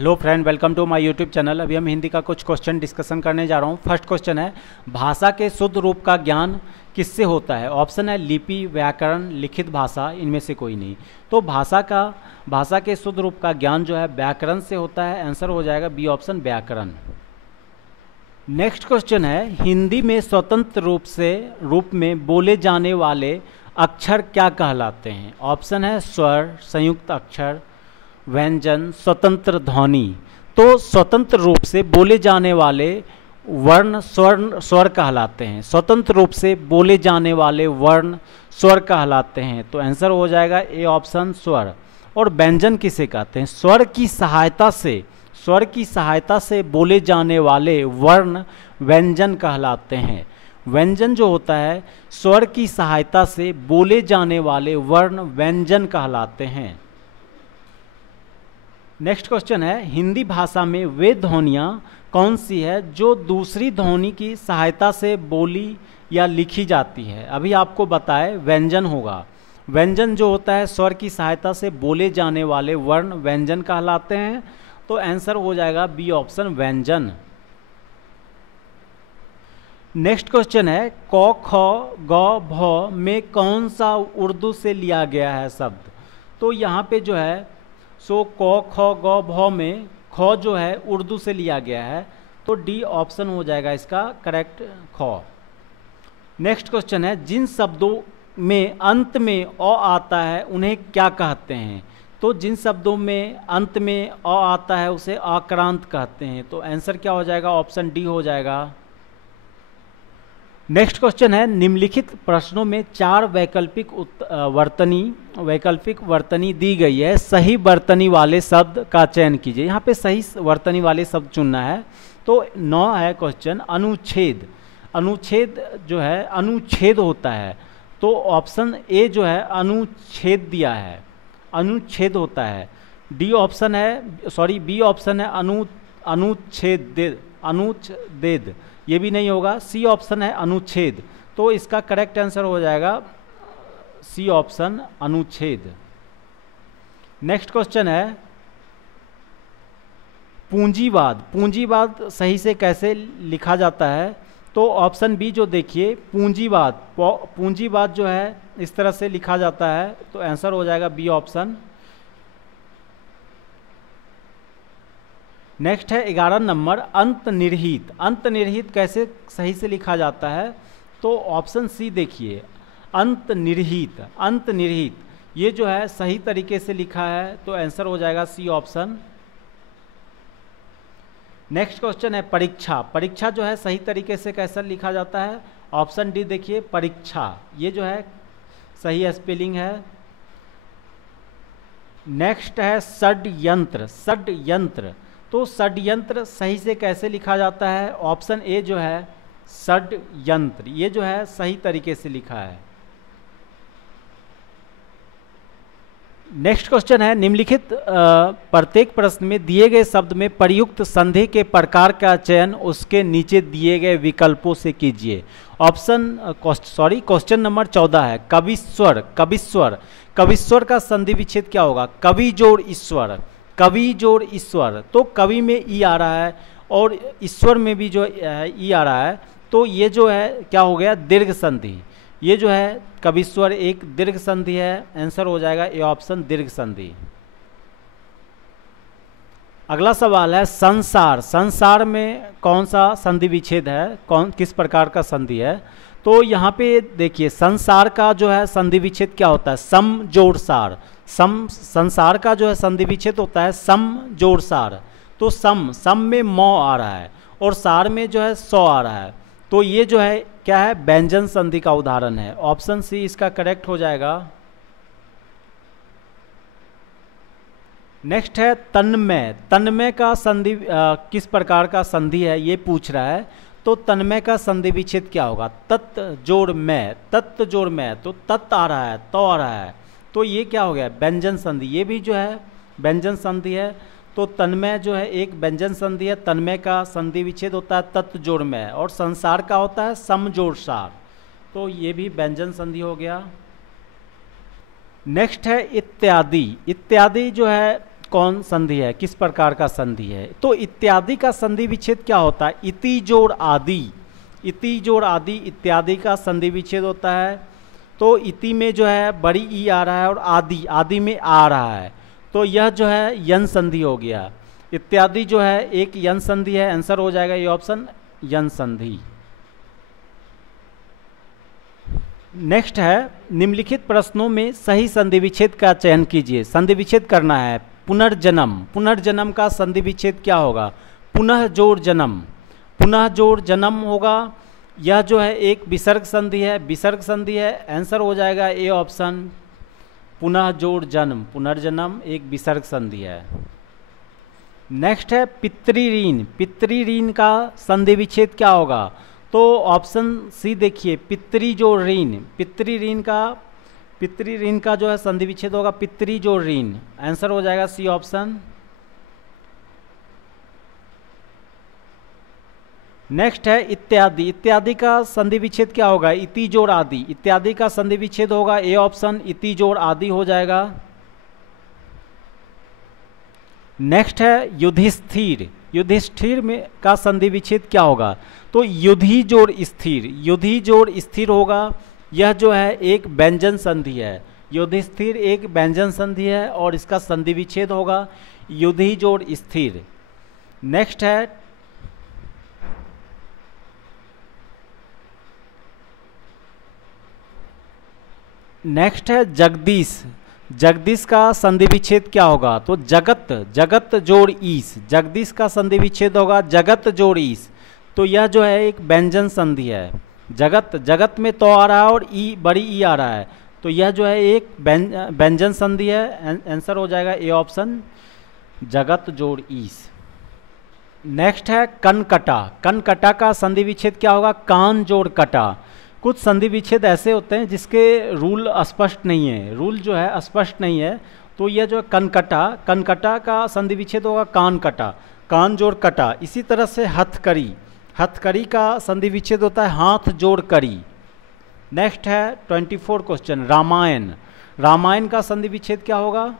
Hello friend, welcome to my YouTube channel. अभी हम हिंदी का कुछ क्वेश्चन डिस्कशन करने जा रहा हूँ। फर्स्ट क्वेश्चन है, भाषा के शुद्ध रूप का ज्ञान किससे होता है? ऑप्शन है लिपि, व्याकरण, लिखित भाषा, इनमें से कोई नहीं। तो भाषा के शुद्ध रूप का ज्ञान जो है व्याकरण से होता है। आंसर हो जाएगा बी ऑप्शन, व्याकरण। नेक्स्ट क्वेश्चन है, हिंदी में स्वतंत्र रूप में बोले जाने वाले अक्षर क्या कहलाते हैं? ऑप्शन है स्वर, संयुक्त अक्षर, व्यंजन, स्वतंत्र ध्वनि। तो स्वतंत्र रूप से बोले जाने वाले वर्ण स्वर कहलाते हैं। स्वतंत्र रूप से बोले जाने वाले वर्ण स्वर कहलाते हैं। तो आंसर हो जाएगा ए ऑप्शन, स्वर। और व्यंजन किसे कहते हैं? स्वर की सहायता से बोले जाने वाले वर्ण व्यंजन कहलाते हैं। व्यंजन जो होता है, स्वर की सहायता से बोले जाने वाले वर्ण व्यंजन कहलाते हैं। नेक्स्ट क्वेश्चन है, हिंदी भाषा में वे ध्वनियाँ कौन सी है जो दूसरी ध्वनि की सहायता से बोली या लिखी जाती है? अभी आपको बताए व्यंजन होगा। व्यंजन जो होता है, स्वर की सहायता से बोले जाने वाले वर्ण व्यंजन कहलाते हैं। तो आंसर हो जाएगा बी ऑप्शन, व्यंजन। नेक्स्ट क्वेश्चन है, क, ख, ग, भ में कौन सा उर्दू से लिया गया है शब्द? तो यहाँ पे जो है सो क, ख, ग, भ में ख जो है उर्दू से लिया गया है। तो डी ऑप्शन हो जाएगा इसका करेक्ट, ख। नेक्स्ट क्वेश्चन है, जिन शब्दों में अंत में अ आता है उन्हें क्या कहते हैं? तो जिन शब्दों में अंत में अ आता है उसे आक्रांत कहते हैं। तो आंसर क्या हो जाएगा? ऑप्शन डी हो जाएगा। नेक्स्ट क्वेश्चन है, निम्नलिखित प्रश्नों में 4 वैकल्पिक वर्तनी दी गई है। सही वर्तनी वाले शब्द का चयन कीजिए। यहाँ पे सही वर्तनी वाले शब्द चुनना है। तो 9 है क्वेश्चन, अनुच्छेद। अनुच्छेद जो है अनुच्छेद होता है। तो ऑप्शन ए जो है अनुच्छेद दिया है, अनुच्छेद होता है। डी ऑप्शन है, सॉरी बी ऑप्शन है अनुच्छेद, ये भी नहीं होगा। सी ऑप्शन है अनुच्छेद। तो इसका करेक्ट आंसर हो जाएगा सी ऑप्शन, अनुच्छेद। नेक्स्ट क्वेश्चन है, पूंजीवाद। पूंजीवाद सही से कैसे लिखा जाता है? तो ऑप्शन बी जो देखिए, पूंजीवाद जो है इस तरह से लिखा जाता है। तो आंसर हो जाएगा बी ऑप्शन। नेक्स्ट है 11 नंबर, अंतर्निहित। अंतर्निहित कैसे सही से लिखा जाता है? तो ऑप्शन सी देखिए, अंतर्निहित। अंतर्निहित ये जो है सही तरीके से लिखा है। तो आंसर हो जाएगा सी ऑप्शन। नेक्स्ट क्वेश्चन है, परीक्षा। परीक्षा जो है सही तरीके से कैसे लिखा जाता है? ऑप्शन डी देखिए, परीक्षा, ये जो है सही स्पेलिंग है। नेक्स्ट है षड्यंत्र। षड्यंत्र, तो षड्यंत्र सही से कैसे लिखा जाता है? ऑप्शन ए जो है षड्यंत्र, ये जो है सही तरीके से लिखा है। नेक्स्ट क्वेश्चन है, निम्नलिखित प्रत्येक प्रश्न में दिए गए शब्द में प्रयुक्त संधि के प्रकार का चयन उसके नीचे दिए गए विकल्पों से कीजिए। क्वेश्चन नंबर 14 है, कविश्वर। कविश्वर, कविश्वर का संधि विच्छेद क्या होगा? कवि जोड़ ईश्वर। कवि जोड़ ईश्वर, तो कवि में ई आ रहा है और ईश्वर में भी जो ई आ रहा है। तो ये जो है क्या हो गया? दीर्घ संधि। ये जो है कविश्वर एक दीर्घ संधि है। आंसर हो जाएगा ए ऑप्शन, दीर्घ संधि। अगला सवाल है, संसार। संसार में कौन सा संधि विच्छेद है? किस प्रकार का संधि है? तो यहाँ पे देखिए, संसार का जो है संधि विच्छेद क्या होता है? सम जोड़ सार। संसार का जो है संधि विच्छेद होता है सम जोड़ सार। तो सम में म आ रहा है और सार में जो है सौ आ रहा है। तो ये जो है क्या है? व्यंजन संधि का उदाहरण है। ऑप्शन सी इसका करेक्ट हो जाएगा। नेक्स्ट है तन्मय। तन्मय का संधि किस प्रकार का संधि है ये पूछ रहा है। तो तन्मय का संधि विच्छेद क्या होगा? तत् जोड़ मैं। तत् जोड़ मैं, तो तत् आ रहा है, तो आ रहा है। तो ये क्या हो गया? व्यंजन संधि। ये भी जो है व्यंजन संधि है। तो तन्मय जो है एक व्यंजन संधि है। तन्मय का संधि विच्छेद होता है तत् जोड़ में, और संसार का होता है सम जोड़ सार। तो ये भी व्यंजन संधि हो गया। नेक्स्ट है इत्यादि। इत्यादि जो है कौन संधि है, किस प्रकार का संधि है? तो इत्यादि का संधि विच्छेद क्या होता है? इति जोड़ आदि, इति जोड़ आदि इत्यादि का संधि विच्छेद होता है। तो इति में जो है बड़ी ई आ रहा है और आदि, आदि में आ रहा है, तो यह जो है यन संधि हो गया। इत्यादि जो है एक यन संधि है, आंसर हो जाएगा ये ऑप्शन यन संधि। नेक्स्ट है, निम्नलिखित प्रश्नों में सही संधि विच्छेद का चयन कीजिए। संधि विच्छेद करना है। पुनर्जन्म, पुनर्जन्म का संधि विच्छेद क्या होगा? पुनः जोड़ जन्म, पुनः जोड़ जन्म होगा। यह जो है एक विसर्ग संधि है, विसर्ग संधि है, आंसर हो जाएगा ए ऑप्शन पुनः जोड़ जन्म, पुनर्जन्म एक विसर्ग संधि है। नेक्स्ट है पितृऋण, पितृऋण का संधि विच्छेद क्या होगा? तो ऑप्शन सी देखिए, पितृ जोड़ ऋण, पितृऋण का जो है संधि विच्छेद होगा पितृ जोड़ ऋण, आंसर हो जाएगा सी ऑप्शन। नेक्स्ट है इत्यादि, इत्यादि का संधि विच्छेद क्या होगा? इति जोड़ आदि, इत्यादि का संधि विच्छेद होगा ए ऑप्शन इति जोड़ आदि हो जाएगा। नेक्स्ट है युधिष्ठिर, युधिष्ठिर में का संधि विच्छेद क्या होगा? तो युधि जोड़ स्थिर, युधि जोड़ स्थिर होगा। यह जो है एक व्यंजन संधि है, युधिष्ठिर एक व्यंजन संधि है और इसका संधि विच्छेद होगा युधि जोड़ स्थिर। नेक्स्ट है जगदीश, जगदीश का संधि विच्छेद क्या होगा? तो जगत, जगत जोड़ ईस, जगदीश का संधि विच्छेद होगा जगत जोड़ ईस। तो यह जो है एक व्यंजन संधि है। जगत, जगत में तो आ रहा है और ई बड़ी ई आ रहा है, तो यह जो है एक व्यंजन संधि है, आंसर हो जाएगा ए ऑप्शन जगत जोड़ ईस। नेक्स्ट है कनकटा, कनकटा का संधि विच्छेद क्या होगा? कान जोड़ कटा। कुछ संधि विच्छेद ऐसे होते हैं जिसके रूल स्पष्ट नहीं है, रूल जो है स्पष्ट नहीं है, तो यह जो है कनकटा, कनकटा का संधि विच्छेद होगा कान कटा, कान जोड़ कटा। इसी तरह से हथकड़ी, हथकड़ी का संधि विच्छेद होता है हाथ जोड़ कड़ी। नेक्स्ट है 24 क्वेश्चन, रामायण, रामायण का संधि विच्छेद क्या होगा?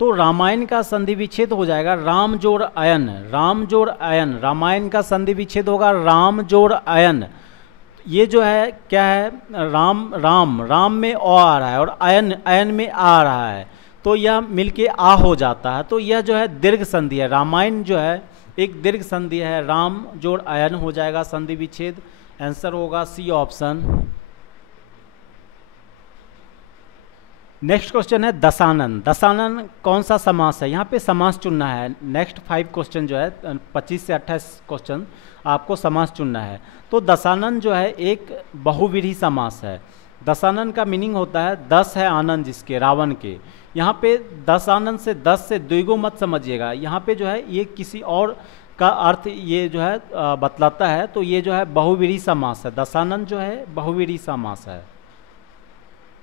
तो रामायण का संधि विच्छेद हो जाएगा राम जोड़ अयन, राम जोड़ अयन, रामायण का संधि विच्छेद होगा राम जोड़ अयन। ये जो है क्या है? राम, राम, राम में ओ आ रहा है और अयन, अयन में आ रहा है, तो यह मिलके आ हो जाता है, तो यह जो है दीर्घ संधि है। रामायण जो है एक दीर्घ संधि है, राम जोड़ अयन हो जाएगा संधि विच्छेद, आंसर होगा सी ऑप्शन। नेक्स्ट क्वेश्चन है दशानन, दशानन कौन सा समास है? यहाँ पे समास चुनना है। नेक्स्ट 5 क्वेश्चन जो है 25 से 28 क्वेश्चन आपको समास चुनना है। तो दशानन जो है एक बहुव्रीहि समास है। दशानन का मीनिंग होता है 10 है आनंद जिसके, रावण के। यहाँ पे 10 आनंद से 10 से द्विगु मत समझिएगा, यहाँ पे जो है ये किसी और का अर्थ ये जो है बतलाता है, तो ये जो है बहुव्रीहि समास है। दशानन जो है बहुव्रीहि समास है।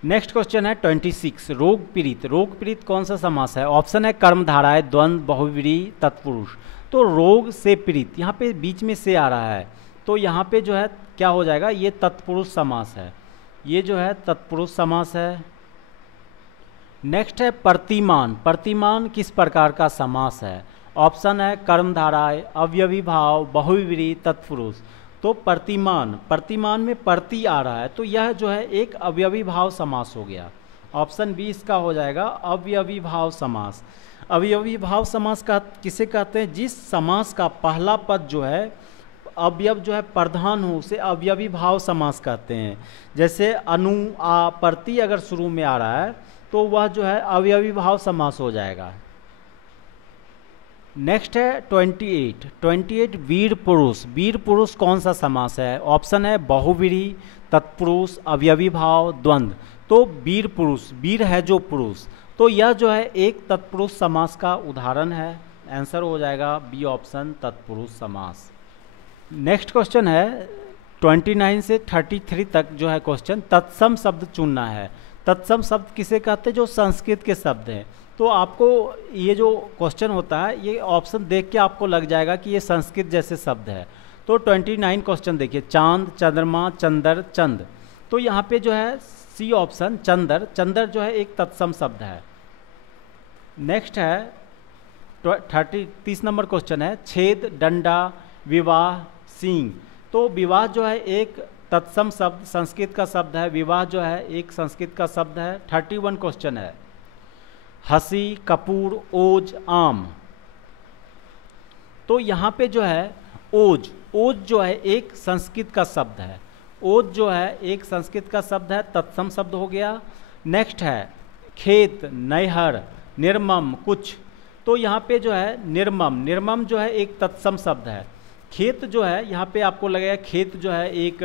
नेक्स्ट क्वेश्चन है 26, रोग पीड़ित, रोग पीड़ित कौन सा समास है? ऑप्शन है कर्मधाराय, द्वंद्व, बहुव्रीहि, तत्पुरुष। तो रोग से पीड़ित, यहाँ पे बीच में से आ रहा है, तो यहाँ पे जो है क्या हो जाएगा? ये तत्पुरुष समास है, ये जो है तत्पुरुष समास है। नेक्स्ट है प्रतिमान, प्रतिमान किस प्रकार का समास है? ऑप्शन है कर्मधाराय, अवयवी भाव, बहुव्रीहि, तत्पुरुष। तो प्रतिमान, प्रतिमान में प्रति आ रहा है, तो यह जो है एक अवयवी भाव समास हो गया। ऑप्शन बी इसका हो जाएगा अवयवी भाव समास। अवयवी भाव समास का किसे कहते हैं? जिस समास का पहला पद जो है अवयव जो है प्रधान हो उसे अवयवी भाव समास कहते हैं। जैसे अनु, आ, प्रति अगर शुरू में आ रहा है तो वह जो है अवयवी भाव समास हो जाएगा। नेक्स्ट है 28, 28 वीर पुरुष, वीर पुरुष कौन सा समास है? ऑप्शन है बहुव्रीहि, तत्पुरुष, अवयवी भाव, द्वंद्व। तो वीर पुरुष, वीर है जो पुरुष, तो यह जो है एक तत्पुरुष समास का उदाहरण है, आंसर हो जाएगा बी ऑप्शन तत्पुरुष समास। नेक्स्ट क्वेश्चन है 29 से 33 तक जो है क्वेश्चन, तत्सम शब्द चुनना है। तत्सम शब्द किसे कहते हैं? जो संस्कृत के शब्द हैं। तो आपको ये जो क्वेश्चन होता है ये ऑप्शन देख के आपको लग जाएगा कि ये संस्कृत जैसे शब्द है। तो 29 क्वेश्चन देखिए, चांद, चंद्रमा, चंदर, चंद। तो यहाँ पे जो है सी ऑप्शन चंदर, चंदर जो है एक तत्सम शब्द है। नेक्स्ट है 30 नंबर क्वेश्चन है, छेद, डंडा, विवाह, सींग। तो विवाह जो है एक तत्सम शब्द संस्कृत का शब्द है, विवाह जो है एक संस्कृत का शब्द है। 31 क्वेश्चन है, हंसी, कपूर, ओज, आम। तो यहाँ पे जो है ओज, ओज जो है एक संस्कृत का शब्द है, ओज जो है एक संस्कृत का शब्द है, तत्सम शब्द हो गया। नेक्स्ट है खेत, नैहर, निर्मम, कुछ। तो यहाँ पे जो है निर्मम, निर्मम जो है एक तत्सम शब्द है। खेत जो है यहाँ पे आपको लगेगा खेत जो है एक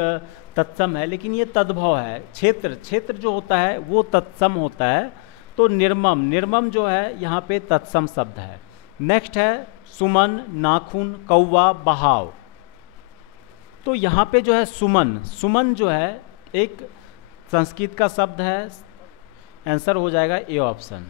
तत्सम है, लेकिन ये तद्भव है। क्षेत्र, क्षेत्र जो होता है वो तत्सम होता है। तो निर्मम, निर्मम जो है यहाँ पे तत्सम शब्द है। नेक्स्ट है सुमन, नाखून, कौवा, बहाव। तो यहाँ पे जो है सुमन, सुमन जो है एक संस्कृत का शब्द है। आंसर हो जाएगा ए ऑप्शन।